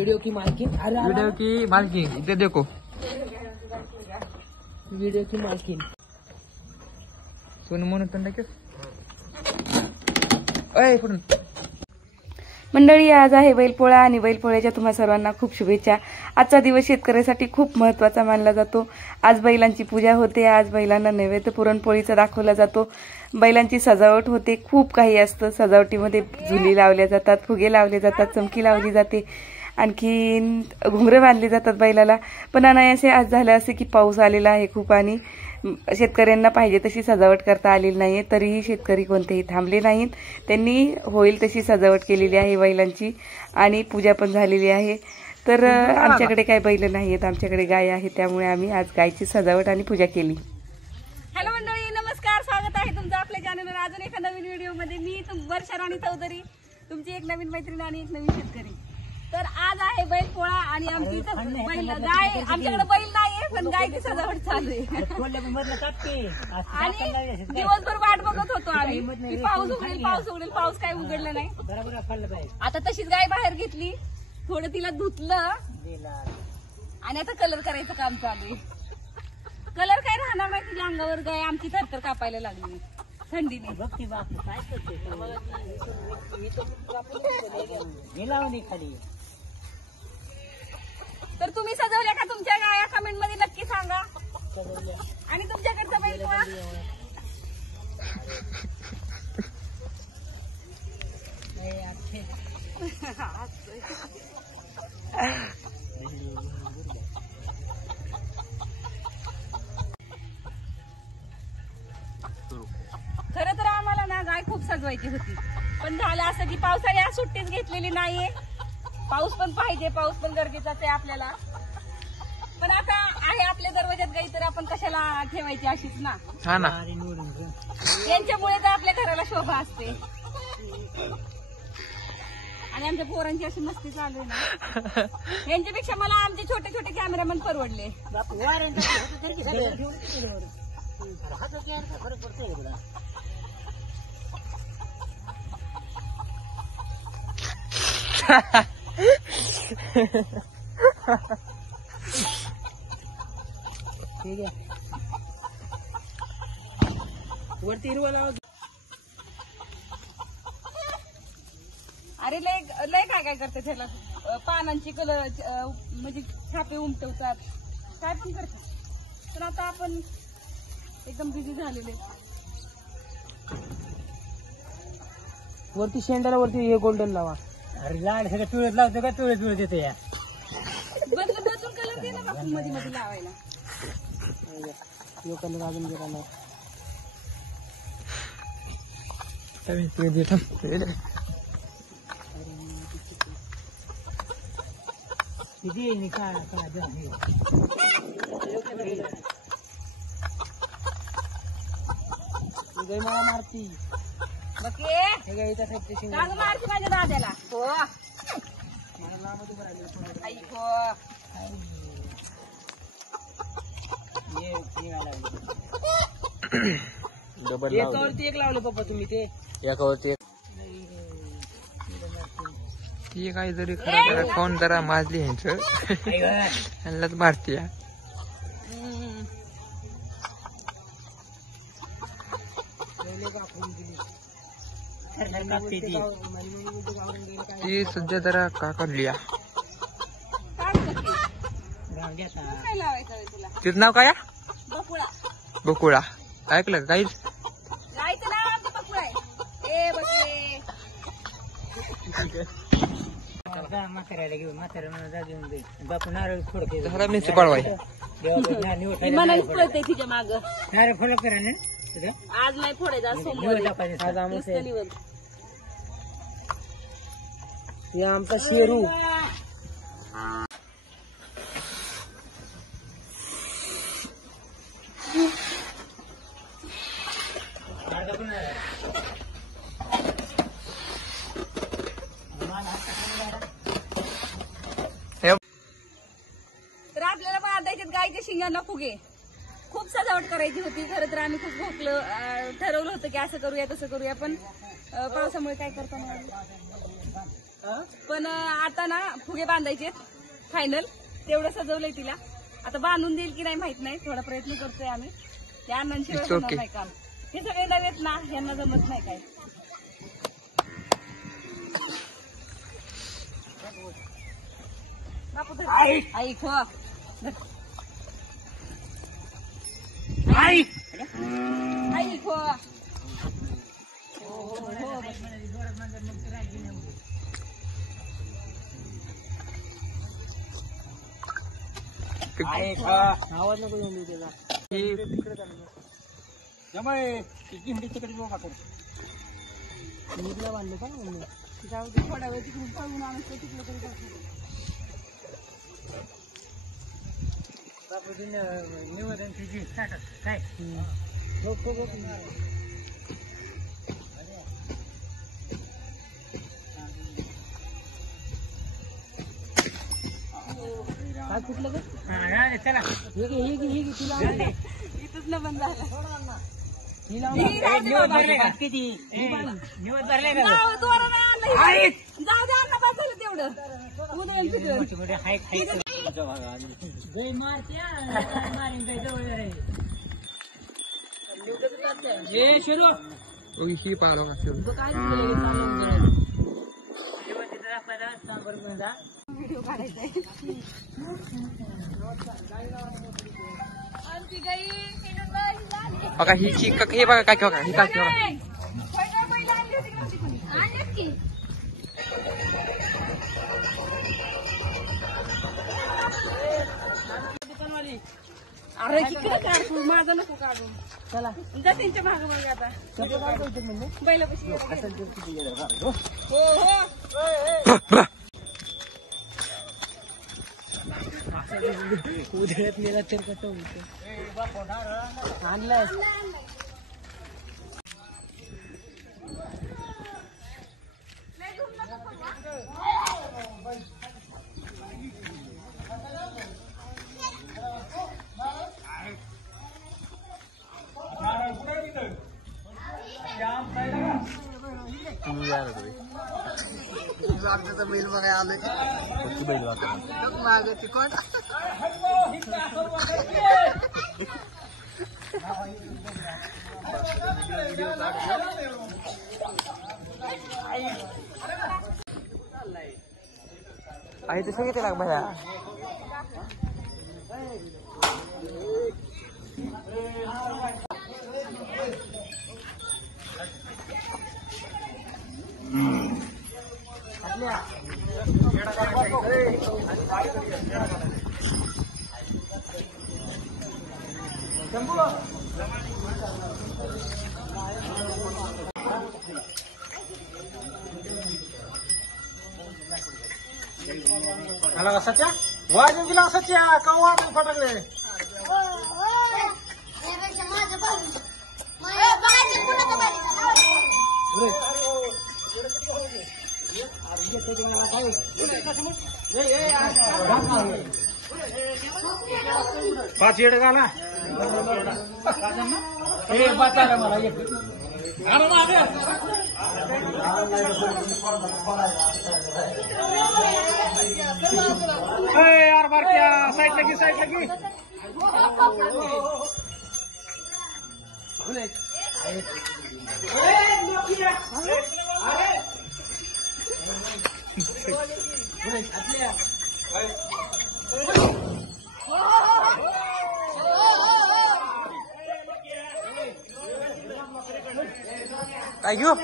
Video की मालकिन, video की मालकिन इधर देखो, वीडियो की मालकिन सोनू म्हणून पुढून. मंडळी, आज आहे बैलपोळा आणि बैलपोळ्याच्या तुम्हा सर्वांना खूप शुभेच्छा. आजचा दिवस शेतकऱ्यासाठी खूप महत्त्वाचा मानला जातो. आज बैलांची पूजा होते, आज बैलांना नैवेद्य पुरणपोळीचा दाखवला जातो, बैलांची सजावट होते, खूप काही असतं. सजावटीमध्ये झुली लावल्या जातात, फुगे लावले जातात, चमकी लावली जाते, आणखी घुंगरे बांधले जातात बैलाला. पण अनायासे आज झालं असं की पाऊस आलेला आहे खूप आणि शेतकऱ्यांना पाहिजे तशी सजावट करता आलेली नाहीये. तरीही शेतकरी कोणतेही थांबले नाहीत, त्यांनी होईल तशी सजावट केलेली आहे बैलांची आणि पूजा पण झालेली आहे. तर आमच्याकडे काही बैल नाहीयेत, आमच्याकडे गाय आहे, त्यामुळे आम्ही आज गायची सजावट आणि पूजा केली. हॅलो मंडळी, नमस्कार, स्वागत आहे तुमचं आपल्या चॅनलवर अजून एका नवीन व्हिडिओमध्ये. मी वर्षा राणी चौधरी, तुमची एक नवीन मैत्रीण आणि एक नवीन शेतकरी. तर आज आहे बैलपोळा आणि आमची बैल गाय, आमच्याकडे बैल नाहीये पण गायची सजावट चालू आहे. आणि दिवसभर वाट बघत होतो आम्ही की पाऊस उघडेल, पाऊस उघडेल, पाऊस काय उघडला नाही. आता तशीच गाय बाहेर घेतली, थोडं तिला धुतलं आणि आता कलर करायचं काम चालू आहे. कलर काय राहणार नाही तिच्या अंगावर, गाय आमची थरथर कापायला लागली थंडीने. तर तुम्ही सजवल्या का तुमच्या गाया? कमेंट मध्ये नक्की सांगा. आणि तुमच्याकडचा बैलपोळा खरं तर आम्हाला ना गाय खूप सजवायची होती, पण झालं असं की पावसाने आज सुट्टीच घेतलेली नाहीये. पाऊस पण पाहिजे, पाऊस पण गरजेचाच आहे आपल्याला. पण आता आहे आपल्या दरवाज्यात गाई, तर आपण कशाला ठेवायची अशीच ना. हा ना, यांच्यामुळे तर आपल्या घराला शोभा असते. आणि आमच्या पोरांची अशी मस्ती चालू आहे ना, यांच्यापेक्षा मला आमचे छोटे छोटे कॅमेरामॅन परवडले. ठीक आहे, वरती हिरवा लावा. अरे लय काय काय करते त्याला, पानांची कलर म्हणजे छापे उमटवतात, काय पण करतात. पण आता आपण एकदम बिझी झालेले. वरती शेंडाला वरती हे गोल्डन लावा. अरे लाल सगळं तुळस लावतो का? तुळस तुळस येते या बदलून कलर दे ना बापू मध्ये मध्ये लावायला. कलर अजून गेला नाही. किती येईल काय मला मारती मारती माझ्या दाद्याला. हो डबल एकावरती एक लावलं पप्पा तुम्ही, ते एकावरती ती काही जरी खरं कोण जरा माजली ह्यांनाच मारती. ती सध्या जरा का काढली. तिचं नाव काय? बकुळा. बकुळा ऐकलं का काहीच? गायचं नाव आमचं बकुळा आहे. ए बकुळे म्हाताऱ्याला घेऊन म्हाताऱ्याला घेऊन बापू नारळ फोडते. झाला मिरची पळवाय मनाने पळते तिच्या माग. नारळ फोड करा ना आज नाही फोडायचं, आज सोमवार. हे आमचा शेरू. तर आपल्याला बांधायचे गायच्या शिंगांना फुगे. खूप सजावट करायची होती. खरं तर आम्ही खूप भोकलं, ठरवलं होतं की असं करूया तसं करूया, पण पावसामुळे काय करता नाही आलं. पण आता ना फुगे बांधायचे फायनल, तेवढं सजवलंय तिला. आता बांधून देईल की नाही माहित नाही, थोडा प्रयत्न करतोय आम्ही. त्या अण्णांशिवाय It's okay. होणार नाही काम. हे सगळे नव्हेत ना, यांना जमत नाही काय. बापू धर. आई खो आई खो. आवाज नको येऊन देऊ त्याला. तिकडे जाऊ का निघला बांधलं का म्हणलं. जाऊ दे, थोडा वेळ तिकडून पळून आणतो तिकडे तरी जातो. बापूजी निवेदन तुझी काय काय कुठलं गं? चला इथंच न बंद झाला. किती निवड भरले का जाऊ दोरा नाही आणलं इथं. जाऊ दे अण्णा, बस झालं तेवढं. उद्या येईल तिथं. ही पाहिला का सुरू? व्हिडिओ काढायचा आहे. आमची गाई हिंडून झाली. बघा ही चिक हे बघा काय बघा ही काय बघा. पहिल्या पहिल्या आणली होती का नव्हती कोणी? आणलीच की. अरे इकडे काढ तू, माझं नको काढू. चला जा त्यांच्या मागं मग आता. बैलापाशी हो हो. उधळत नेला तर कसं होतं. आणलाय बैल बघाय आलं की बैल माग तिकट आहे ते सगळे लाग भया. आला का सच्या वाजून गेला सच्या का वाजून फटकले. पाच येड घाला मला यार बारक्या साईड लगी काय घेऊ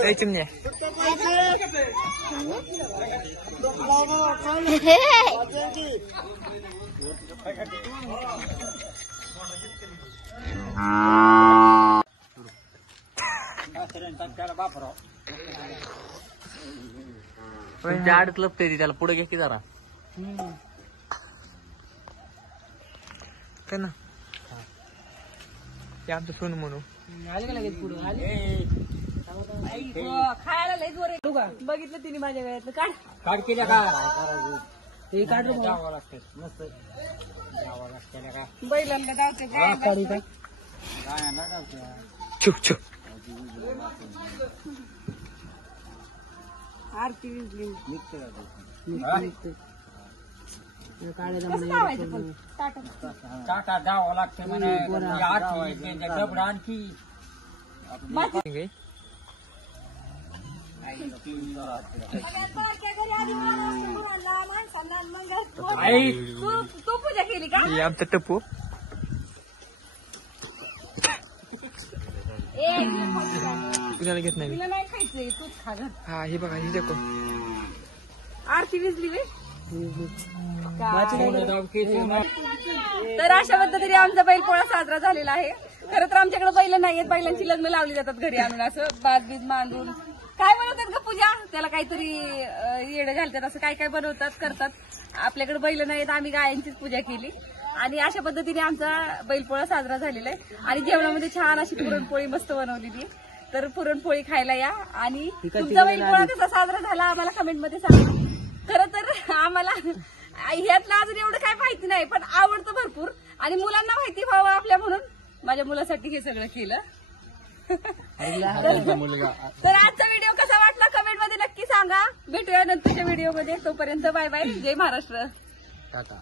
ए, चिमण्या तुमच्या आडत लपते त्याला पुढे घ्या की जरा का ना ते आमचं सोनू म्हणू खायला लय जोर आहे. बघितलं तिने माझ्या गळ्यातलं काढ. काढ केल्या का ते काढ जावं लागतं मस्त जावं लागतं का बैलांना धावते काढू का छुक छुक आरती विजली. काढायला कसं लावायचं पण ताटात? टाटा जावं लागतं म्हणे डबडा आणखी ठीक आहे. सगळ्यात बारक्या घरी आधी माणूस मुलांना, माणसांना, मग आई तू पूजा केली का? हे आमचं टप्पू ए कुणाला घेत नाही मी. तिला नाही खायचंय, तूच खा गं. हा हे बघा हे देखो आरती विजली वे. तर अशा पद्धतीने आमचा बैलपोळा साजरा झालेला आहे. खरं तर आमच्याकडे बैल नाहीयेत, बैलांची लग्न लावली जातात घरी आणून असं बाजबीज मांडून. काय बनवतात का पूजा? त्याला काहीतरी येडं घालतात, असं काय काय बनवतात करतात. आपल्याकडे बैल नाहीयेत, आम्ही गायांचीच पूजा केली आणि अशा पद्धतीने आमचा बैलपोळा साजरा झालेला आहे. आणि जेवणामध्ये छान अशी पुरणपोळी मस्त बनवलेली. तर पुरणपोळी खायला या आणि तुमचा बैलपोळा कसा साजरा झाला आम्हाला कमेंटमध्ये सांगा. खरं तर आम्हाला ह्यातलं अजून एवढं काय माहिती नाही, पण आवडतं भरपूर आणि मुलांना माहिती व्हावं आपल्या म्हणून माझ्या मुलासाठी हे सगळं केलं. तर आजचा व्हिडिओ कसा वाटला कमेंट मध्ये नक्की सांगा. भेटूया नंतरच्या व्हिडिओ मध्ये. तोपर्यंत बाय बाय. जय महाराष्ट्र. टाटा